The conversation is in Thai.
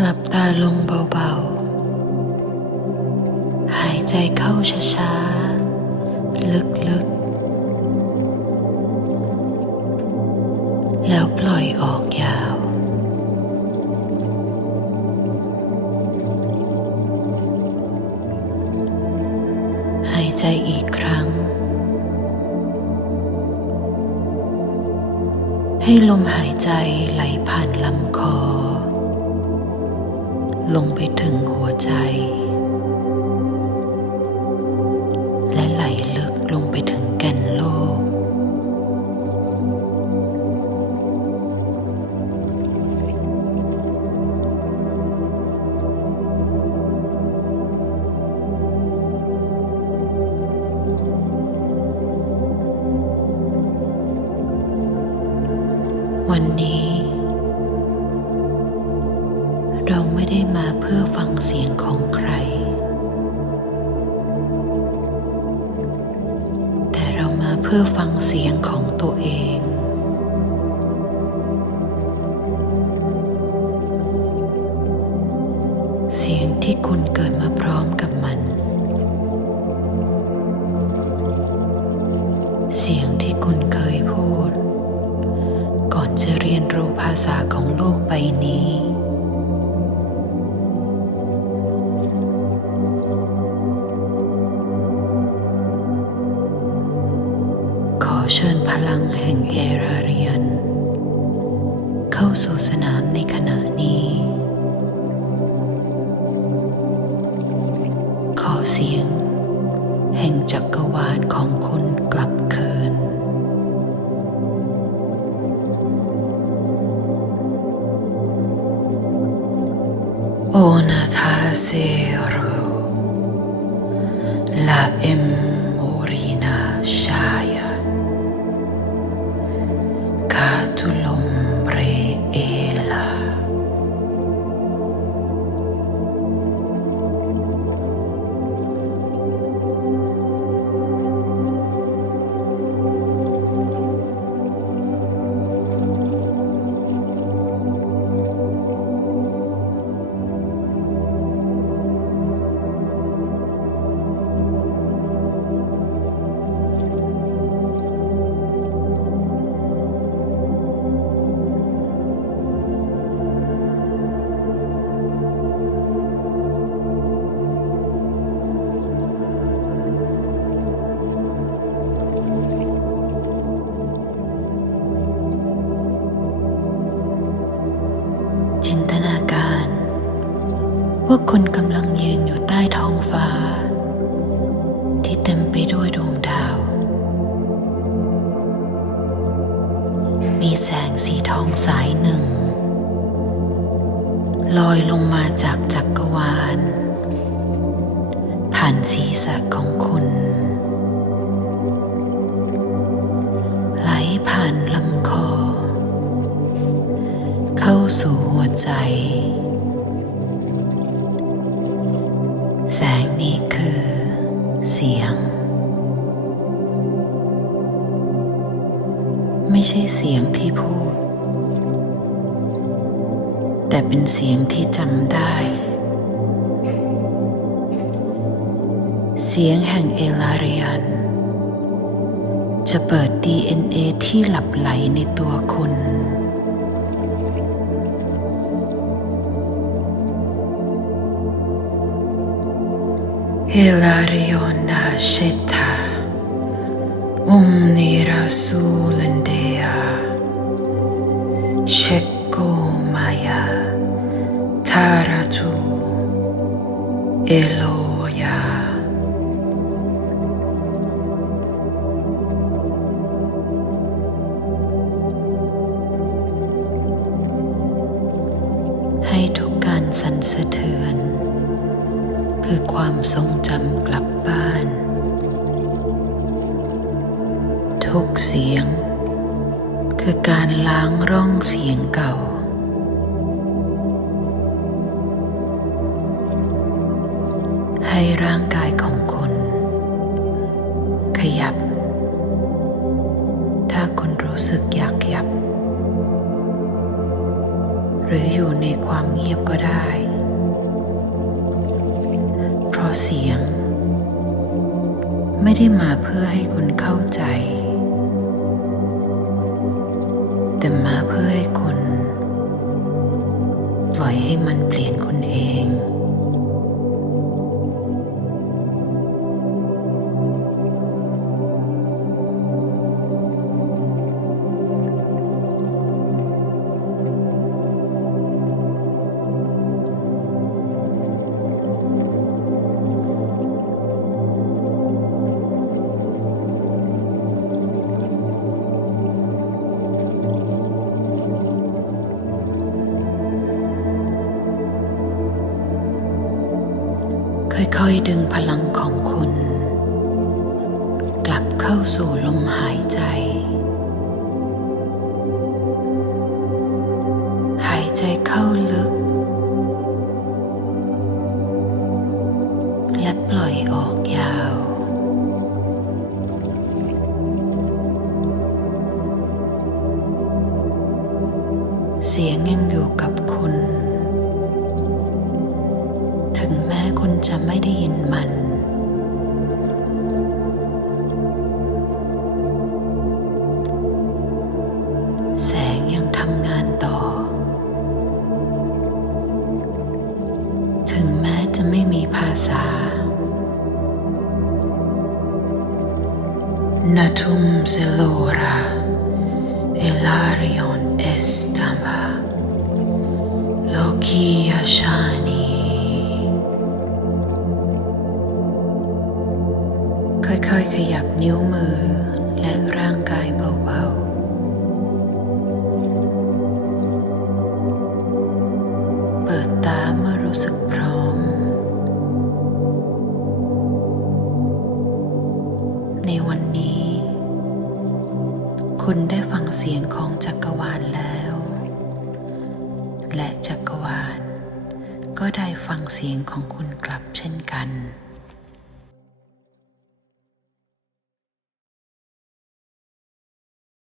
หลับตาลงเบาๆ หายใจเข้าช้าๆ ลึกๆ แล้วปล่อยออกยาว หายใจอีกครั้ง ให้ลมหายใจไหลผ่านลำคอ ลงไปถึงหัวใจ และไหลลึกลงไปถึงแก่นโลก วันนี้ พื่อฟังเสียงของใคร แต่เรามาเพื่อฟังเสียงของตัวเองเสียงที่คุณเกิดมาพร้อมกับมัน เสียงที่คุณเคยพูด ก่อนจะเรียนรู้ภาษาของโลกใบนี้ เชิญพลังแห่งเอราเรียน เข้าสู่สนามในขณะนี้ ขอเสียง แห่งจักรวาลของคุณกลับคืน โอนาทาเซโรลาเอ็ม ว่าคุณกำลังยืนอยู่ใต้ท้องฟ้า ที่เต็มไปด้วยดวงดาว มีแสงสีทองสายหนึ่ง ลอยลงมาจากจักรวาล ผ่านศีรษะของคุณ ไหลผ่านลำคอ เข้าสู่หัวใจ แสงนี้คือเสียง ไม่ใช่เสียงที่พูด แต่เป็นเสียงที่จำได้ เสียงแห่งเอลาเรียน จะเปิด DNA ที่หลับไหลในตัวคุณ Hilarion Ashita Omni Rasulendea Sheko Maya. Taratu. Eloya คือความทรงจำกลับบ้าน ทุกเสียง คือการล้างร่องเสียงเก่า ให้ร่างกายของคุณขยับ ถ้าคุณรู้สึกอยากขยับ หรืออยู่ในความเงียบก็ได้ ราะเสียง ไม่ได้มาเพื่อให้คุณเข้าใจ แต่มาเพื่อให้คุณ ปล่อยให้มันเปลี่ยนคุณเอง ค่อยๆดึงพลังของคุณ กลับเข้าสู่ลมหายใจ หายใจเข้า จะไม่มีภาษา Natum zelora elarion estamba Lokia shani ค่อยๆ ขยับนิ้วมือและร่างกายเบาๆเปิดตาเมื่อรู้สึกพร้อม เสียงของจักรวาลแล้ว และจักรวาลก็ได้ฟังเสียงของคุณกลับเช่นกัน